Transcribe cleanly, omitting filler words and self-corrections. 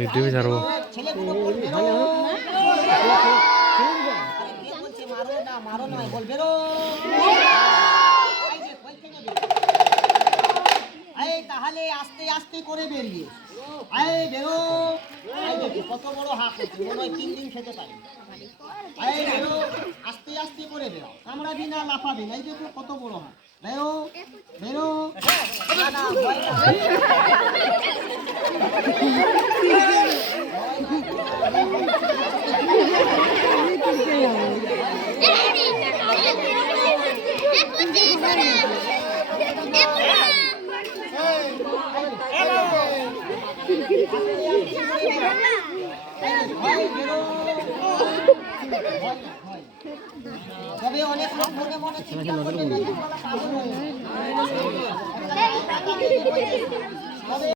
ইউটিউবে ছাড়বো। ছেলেগুলো বলবে রো। আরে কে বলছে মারো না, মারো নয়, বলবে রো। এই যে ওইখানে বেরিয়ে। এই তাহলে আস্তে আস্তে করে বেরিয়ে। এই বেরো। এই দেখো কত বড় হাত হচ্ছে, মনে হয় 3 দিন খেতে পারে। এই বেরো, আস্তে আস্তে করে বেরো, কামড়াবি না, লাফাবি না। এই দেখো কত বড় হাত। বেরো বেরো। না না, ভয় না। তবে অনেক লোক মনে মনে চিন্তা করবে, পাগল হয়ে যাবে।